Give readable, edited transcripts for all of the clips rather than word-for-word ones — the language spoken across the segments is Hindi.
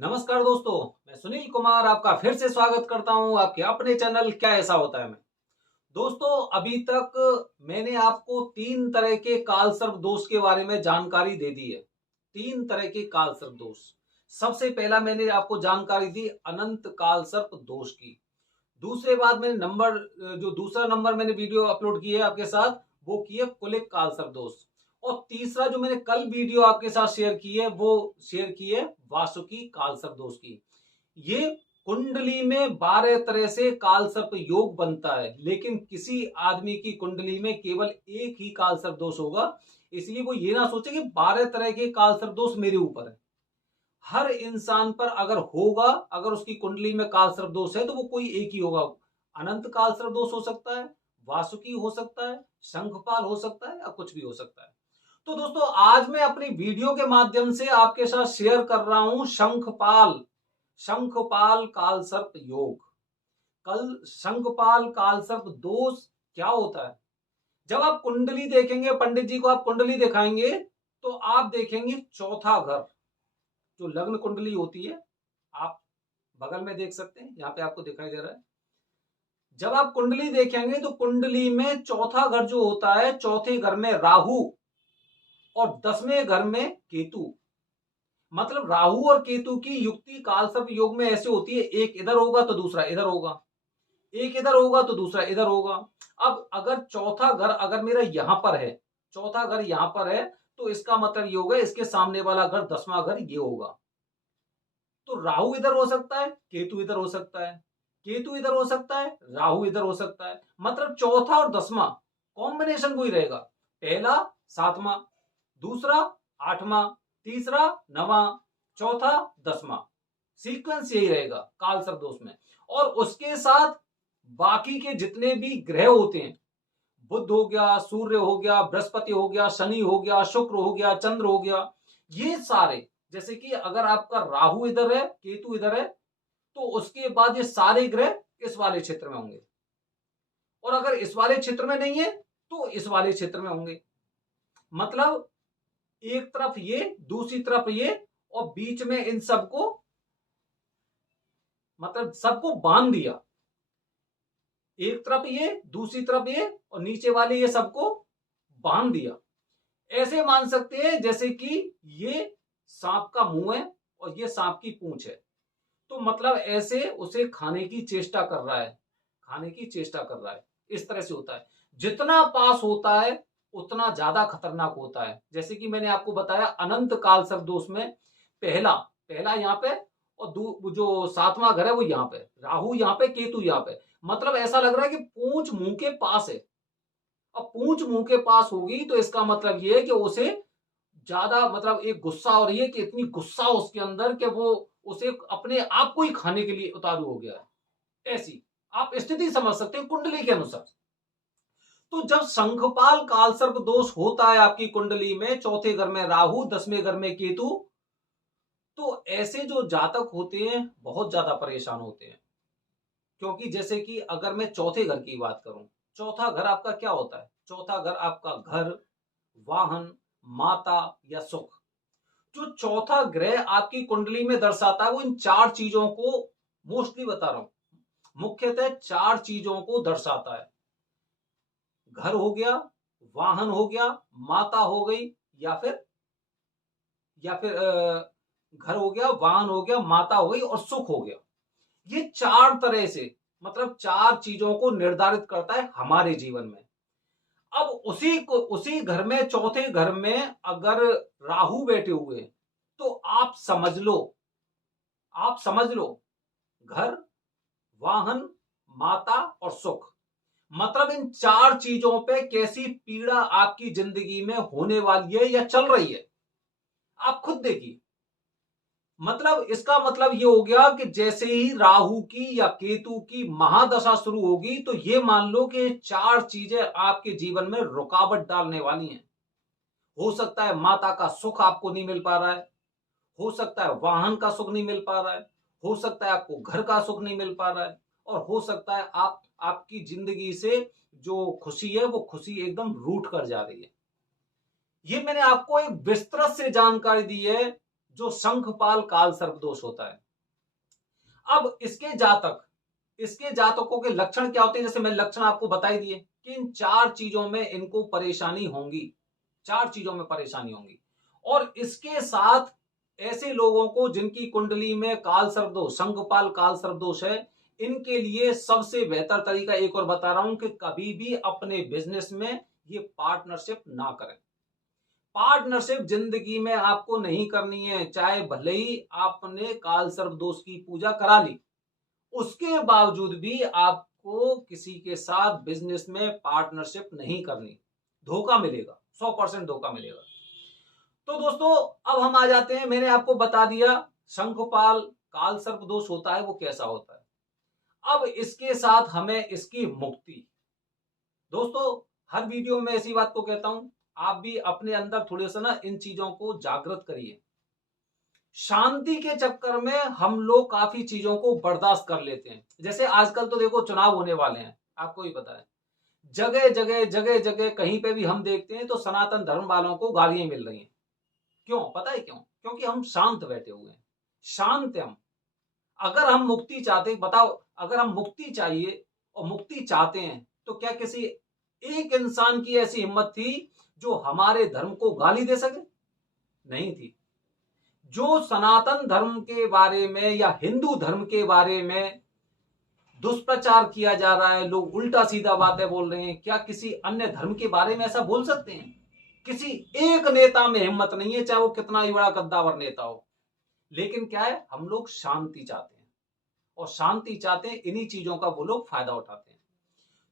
नमस्कार दोस्तों, मैं सुनील कुमार आपका फिर से स्वागत करता हूं आपके अपने चैनल क्या ऐसा होता है में। दोस्तों, अभी तक मैंने आपको तीन तरह के कालसर्प दोष के बारे में जानकारी दे दी है। तीन तरह के कालसर्प दोष। सबसे पहला मैंने आपको जानकारी दी अनंत कालसर्प दोष की। दूसरे बाद मैंने जो दूसरा नंबर मैंने वीडियो अपलोड की है आपके साथ, वो की है कुलिक कालसर्प दोष। और तीसरा जो मैंने कल वीडियो आपके साथ शेयर की है, वो शेयर की है वासुकी कालसर्प दोष की। ये कुंडली में 12 तरह से कालसर्प योग बनता है, लेकिन किसी आदमी की कुंडली में केवल एक ही कालसर्प दोष होगा। इसलिए वो ये ना सोचे कि 12 तरह के कालसर्प दोष मेरे ऊपर है। हर इंसान पर अगर होगा, अगर उसकी कुंडली में कालसर्प दोष है तो वो कोई एक ही होगा। अनंत कालसर्प दोष हो सकता है, वासुकी हो सकता है, शंखपाल हो सकता है, या कुछ भी हो सकता है। तो दोस्तों, आज मैं अपनी वीडियो के माध्यम से आपके साथ शेयर कर रहा हूं शंखपाल शंखपाल कालसर्प योग। कल शंखपाल कालसर्प दोष क्या होता है? जब आप कुंडली देखेंगे, पंडित जी को आप कुंडली दिखाएंगे, तो आप देखेंगे चौथा घर, जो लग्न कुंडली होती है, आप बगल में देख सकते हैं, यहाँ पे आपको दिखाई दे रहा है। जब आप कुंडली देखेंगे तो कुंडली में चौथा घर जो होता है, चौथे घर में राहु और 10वें घर में केतु। मतलब राहु और केतु की युक्ति कालसर्प योग में ऐसे होती है, एक इधर होगा तो दूसरा इधर होगा, एक इधर होगा तो दूसरा इधर होगा। अब अगर चौथा घर अगर मेरा यहां पर है, चौथा घर यहां पर है, तो इसका मतलब ये होगा इसके सामने वाला घर 10वां घर ये होगा। तो राहु इधर हो सकता है, केतु इधर हो सकता है, केतु इधर हो सकता है, राहु इधर हो सकता है। मतलब चौथा और 10वां कॉम्बिनेशन वही रहेगा। पहला 7वां, दूसरा 8वां, तीसरा 9वां, चौथा 10वां। सीक्वेंस यही रहेगा कालसर्प दोष में। और उसके साथ बाकी के जितने भी ग्रह होते हैं, बुध हो गया, सूर्य हो गया, बृहस्पति हो गया, शनि हो गया, शुक्र हो गया, चंद्र हो गया, ये सारे, जैसे कि अगर आपका राहु इधर है, केतु इधर है, तो उसके बाद ये सारे ग्रह इस वाले क्षेत्र में होंगे। और अगर इस वाले क्षेत्र में नहीं है तो इस वाले क्षेत्र में होंगे। मतलब एक तरफ ये, दूसरी तरफ ये, और बीच में इन सबको, मतलब सबको बांध दिया। एक तरफ ये, दूसरी तरफ ये, और नीचे वाले ये सबको बांध दिया। ऐसे मान सकते हैं जैसे कि ये सांप का मुंह है और ये सांप की पूंछ है। तो मतलब ऐसे उसे खाने की चेष्टा कर रहा है, खाने की चेष्टा कर रहा है। इस तरह से होता है। जितना पास होता है उतना ज्यादा खतरनाक होता है। जैसे कि मैंने आपको बताया अनंत कालसर्प दोष में पहला पहला यहाँ पे, और जो 7वां घर है वो यहाँ पे, राहु यहाँ पे, केतु यहाँ पे। मतलब ऐसा लग रहा है कि पूंछ मुंह के पास है। अब पूंछ मुंह के पास होगी तो इसका मतलब ये है कि उसे ज्यादा, मतलब एक गुस्सा हो रही है कि इतनी गुस्सा उसके अंदर कि वो उसे अपने आप को ही खाने के लिए उतारू हो गया है। ऐसी आप स्थिति समझ सकते हैं कुंडली के अनुसार। तो जब शंखपाल कालसर्प दोष होता है आपकी कुंडली में, चौथे घर में राहु, 10वें घर में केतु, तो ऐसे जो जातक होते हैं बहुत ज्यादा परेशान होते हैं। क्योंकि जैसे कि अगर मैं चौथे घर की बात करूं, चौथा घर आपका क्या होता है? चौथा घर आपका घर, वाहन, माता या सुख। जो चौथा ग्रह आपकी कुंडली में दर्शाता है वो इन चार चीजों को, मोस्टली बता रहा हूं, मुख्यतः चार चीजों को दर्शाता है। घर हो गया, वाहन हो गया, माता हो गई, या फिर घर हो गया, वाहन हो गया, माता हो गई, और सुख हो गया। ये चार तरह से, मतलब चार चीजों को निर्धारित करता है हमारे जीवन में। अब उसी घर में, चौथे घर में अगर राहु बैठे हुए तो आप समझ लो घर, वाहन, माता और सुख, मतलब इन चार चीजों पे कैसी पीड़ा आपकी जिंदगी में होने वाली है या चल रही है, आप खुद देखिए। मतलब इसका मतलब ये हो गया कि जैसे ही राहु की या केतु की महादशा शुरू होगी तो ये मान लो कि चार चीजें आपके जीवन में रुकावट डालने वाली हैं। हो सकता है माता का सुख आपको नहीं मिल पा रहा है, हो सकता है वाहन का सुख नहीं मिल पा रहा है, हो सकता है आपको घर का सुख नहीं मिल पा रहा है, और हो सकता है आपकी जिंदगी से जो खुशी है वो खुशी एकदम रूठ कर जा रही है। ये मैंने आपको एक विस्तृत से जानकारी दी है जो शंखपाल काल सर्प दोष होता है। अब इसके जातकों के लक्षण क्या होते हैं, जैसे मैंने लक्षण आपको बता ही दिए कि इन 4 चीजों में इनको परेशानी होंगी, 4 चीजों में परेशानी होंगी। और इसके साथ ऐसे लोगों को जिनकी कुंडली में काल सर्प दोष, शंखपाल काल सर्प दोष है, इनके लिए सबसे बेहतर तरीका एक और बता रहा हूं कि कभी भी अपने बिजनेस में ये पार्टनरशिप ना करें। पार्टनरशिप जिंदगी में आपको नहीं करनी है, चाहे भले ही आपने काल सर्प दोष की पूजा करा ली, उसके बावजूद भी आपको किसी के साथ बिजनेस में पार्टनरशिप नहीं करनी, धोखा मिलेगा, 100% धोखा मिलेगा। तो दोस्तों अब हम आ जाते हैं, मैंने आपको बता दिया शंखपाल काल सर्प दोष होता है वो कैसा होता है। अब इसके साथ हमें इसकी मुक्ति, दोस्तों हर वीडियो में ऐसी बात को कहता हूं, आप भी अपने अंदर थोड़े सा ना इन चीजों को जागृत करिए। शांति के चक्कर में हम लोग काफी चीजों को बर्दाश्त कर लेते हैं। जैसे आजकल तो देखो चुनाव होने वाले हैं, आपको ही पता है, जगह जगह कहीं पे भी हम देखते हैं तो सनातन धर्म वालों को गालियां मिल रही हैं। क्यों पता है क्यों? क्योंकि हम शांत बैठे हुए हैं, शांत हम। अगर हम मुक्ति चाहते, बताओ, अगर हम मुक्ति चाहिए और मुक्ति चाहते हैं तो क्या किसी एक इंसान की ऐसी हिम्मत थी जो हमारे धर्म को गाली दे सके? नहीं थी। जो सनातन धर्म के बारे में या हिंदू धर्म के बारे में दुष्प्रचार किया जा रहा है, लोग उल्टा सीधा बातें बोल रहे हैं, क्या किसी अन्य धर्म के बारे में ऐसा बोल सकते हैं? किसी एक नेता में हिम्मत नहीं है, चाहे वो कितना ही बड़ा कद्दावर नेता हो। लेकिन क्या है, हम लोग शांति चाहते हैं, और शांति चाहते हैं, इन्हीं चीजों का वो लोग फायदा उठाते हैं।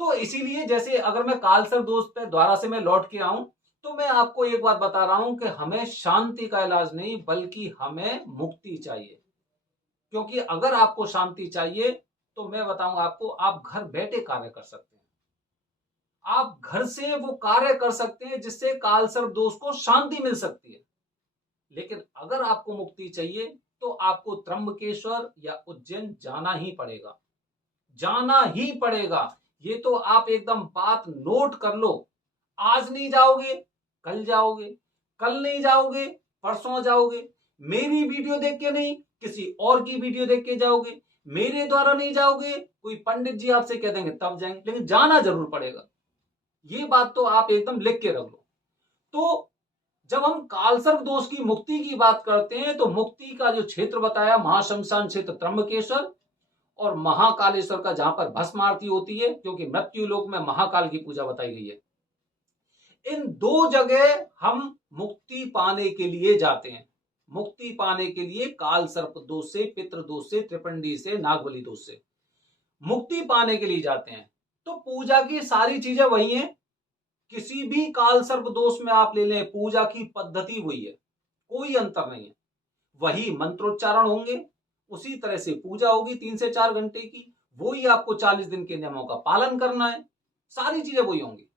तो इसीलिए जैसे अगर मैं काल सर्प दोष पे दोबारा से मैं लौट के आऊं, तो मैं आपको एक बात बता रहा हूं कि हमें शांति का इलाज नहीं बल्कि हमें मुक्ति चाहिए। क्योंकि अगर आपको शांति चाहिए तो मैं बताऊंगा आपको, आप घर बैठे कार्य कर सकते हैं, आप घर से वो कार्य कर सकते हैं जिससे काल सर्प दोष को शांति मिल सकती है। लेकिन अगर आपको मुक्ति चाहिए तो आपको त्र्यंबकेश्वर या उज्जैन जाना ही पड़ेगा, जाना ही पड़ेगा। ये तो आप एकदम बात नोट कर लो। आज नहीं जाओगे कल जाओगे, कल नहीं जाओगे परसों जाओगे, मेरी वीडियो देख के नहीं किसी और की वीडियो देख के जाओगे, मेरे द्वारा नहीं जाओगे, कोई पंडित जी आपसे कह देंगे तब जाएंगे, लेकिन जाना जरूर पड़ेगा। ये बात तो आप एकदम लिख के रख लो। तो जब हम कालसर्प दोष की मुक्ति की बात करते हैं तो मुक्ति का जो क्षेत्र बताया, महाशमशान क्षेत्र त्र्यंबकेश्वर और महाकालेश्वर का, जहां पर भस्म आरती होती है, क्योंकि मृत्यु लोक में महाकाल की पूजा बताई गई है। इन 2 जगह हम मुक्ति पाने के लिए जाते हैं, मुक्ति पाने के लिए काल सर्प दोष से, पितृ दोष से, त्रिपिंडी से, नागबली दोष से मुक्ति पाने के लिए जाते हैं। तो पूजा की सारी चीजें वही हैं, किसी भी काल सर्प दोष में आप ले लें, पूजा की पद्धति वही है, कोई अंतर नहीं है। वही मंत्रोच्चारण होंगे, उसी तरह से पूजा होगी 3 से 4 घंटे की, वही आपको 40 दिन के नियमों का पालन करना है, सारी चीजें वही होंगी।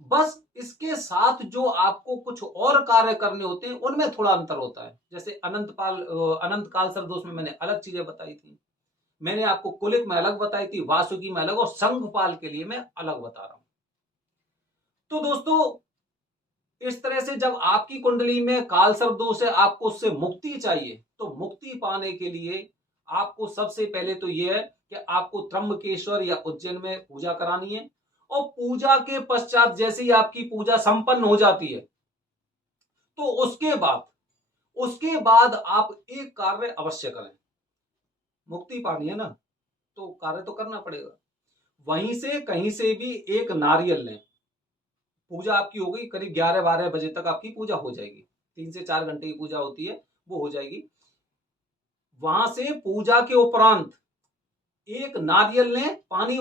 बस इसके साथ जो आपको कुछ और कार्य करने होते हैं उनमें थोड़ा अंतर होता है। जैसे अनंत काल सर्प दोष में मैंने अलग चीजें बताई थी, मैंने आपको कुलिक में अलग बताई थी, वासुकी में अलग, और शंखपाल के लिए मैं अलग बता रहा हूं। तो दोस्तों इस तरह से जब आपकी कुंडली में काल सर्प दोष है, आपको उससे मुक्ति चाहिए, तो मुक्ति पाने के लिए आपको सबसे पहले तो यह है कि आपको त्र्यंबकेश्वर या उज्जैन में पूजा करानी है। और पूजा के पश्चात जैसे ही आपकी पूजा संपन्न हो जाती है तो उसके बाद आप एक कार्य अवश्य करें। मुक्ति पानी है ना, तो कार्य तो करना पड़ेगा। वहीं से कहीं से भी एक नारियल लें, पूजा आपकी हो गई, करीब 11-12 बजे तक आपकी पूजा हो जाएगी, 3 से 4 घंटे की पूजा होती है, वो हो जाएगी। वहां से पूजा के उपरांत एक नारियल लें, पानी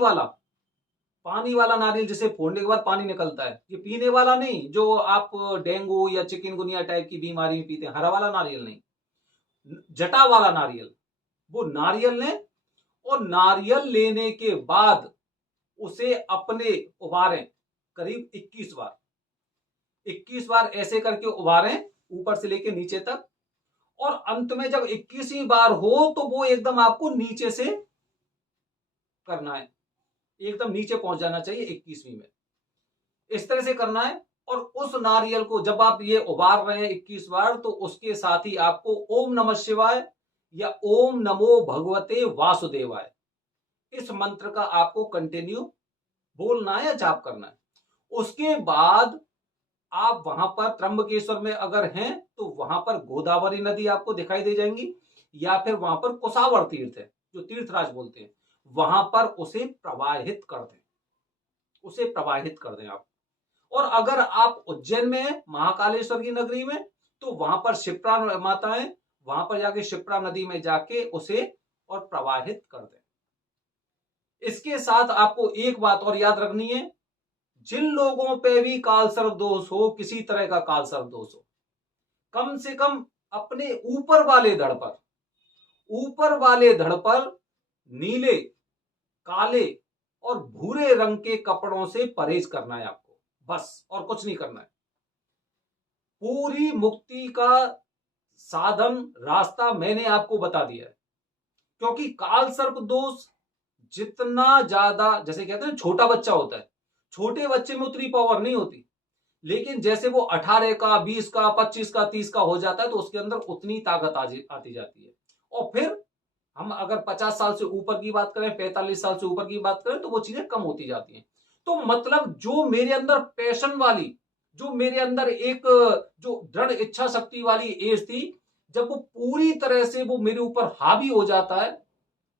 वाला नारियल, जिसे फोड़ने के बाद पानी निकलता है, ये पीने वाला नहीं जो आप डेंगू या चिकनगुनिया टाइप की बीमारी में पीते हैं, हरा वाला नारियल नहीं, जटा वाला नारियल, वो नारियल लें। और नारियल लेने के बाद उसे अपने उबारें करीब 21 बार ऐसे करके उबारें, ऊपर से लेके नीचे तक। और अंत में जब 21वीं बार हो तो वो एकदम आपको नीचे से करना है, एकदम नीचे पहुंच जाना चाहिए 21वीं में, इस तरह से करना है। और उस नारियल को जब आप ये उबार रहे हैं 21 बार, तो उसके साथ ही आपको ओम नमः शिवाय या ओम नमो भगवते वासुदेवाय इस मंत्र का आपको कंटिन्यू बोलना है या जाप करना है। उसके बाद आप वहां पर त्र्यंबकेश्वर में अगर हैं तो वहां पर गोदावरी नदी आपको दिखाई दे जाएंगी, या फिर वहां पर कुसावर तीर्थ है जो तीर्थराज बोलते हैं, वहां पर उसे प्रवाहित कर दें, उसे प्रवाहित कर दें आप। और अगर आप उज्जैन में हैं महाकालेश्वर की नगरी में, तो वहां पर शिप्रा माता है, वहां पर जाके शिप्रा नदी में जाके उसे और प्रवाहित कर दें। इसके साथ आपको एक बात और याद रखनी है, जिन लोगों पे भी काल सर्प दोष हो, किसी तरह का काल सर्प दोष हो, कम से कम अपने ऊपर वाले धड़ पर नीले, काले और भूरे रंग के कपड़ों से परहेज करना है आपको, बस, और कुछ नहीं करना है। पूरी मुक्ति का साधन रास्ता मैंने आपको बता दिया है। क्योंकि काल सर्प दोष जितना ज्यादा, जैसे कहते हैं छोटा बच्चा होता है, छोटे बच्चे में उतनी पावर नहीं होती, लेकिन जैसे वो 18 का, 20 का, 25 का, 30 का हो जाता है, तो उसके अंदर उतनी ताकत आती जाती है। और फिर हम अगर 50 साल से ऊपर की बात करें, 45 साल से ऊपर की बात करें, तो वो चीजें कम होती जाती हैं। तो मतलब जो मेरे अंदर पैशन वाली, जो मेरे अंदर एक जो दृढ़ इच्छा शक्ति वाली एज थी, जब वो पूरी तरह से वो मेरे ऊपर हावी हो जाता है,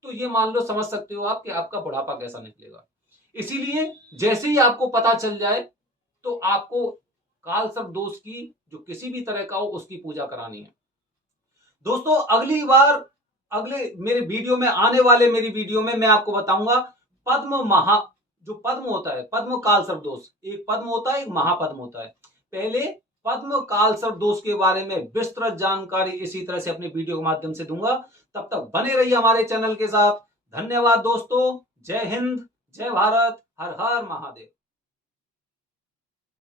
तो ये मान लो, समझ सकते हो आप कि आपका बुढ़ापा कैसा निकलेगा। इसीलिए जैसे ही आपको पता चल जाए, तो आपको काल सर्प दोष की जो किसी भी तरह का हो उसकी पूजा करानी है। दोस्तों अगली बार, अगले मेरे वीडियो में, आने वाले मेरी वीडियो में मैं आपको बताऊंगा जो पद्म होता है, पद्म काल सर्प दोष, एक पद्म होता है, एक महापद्म होता है। पहले पद्म काल सर्प दोष के बारे में विस्तृत जानकारी इसी तरह से अपने वीडियो के माध्यम से दूंगा। तब तक बने रहिए हमारे चैनल के साथ। धन्यवाद दोस्तों। जय हिंद, जय भारत, हर हर महादेव।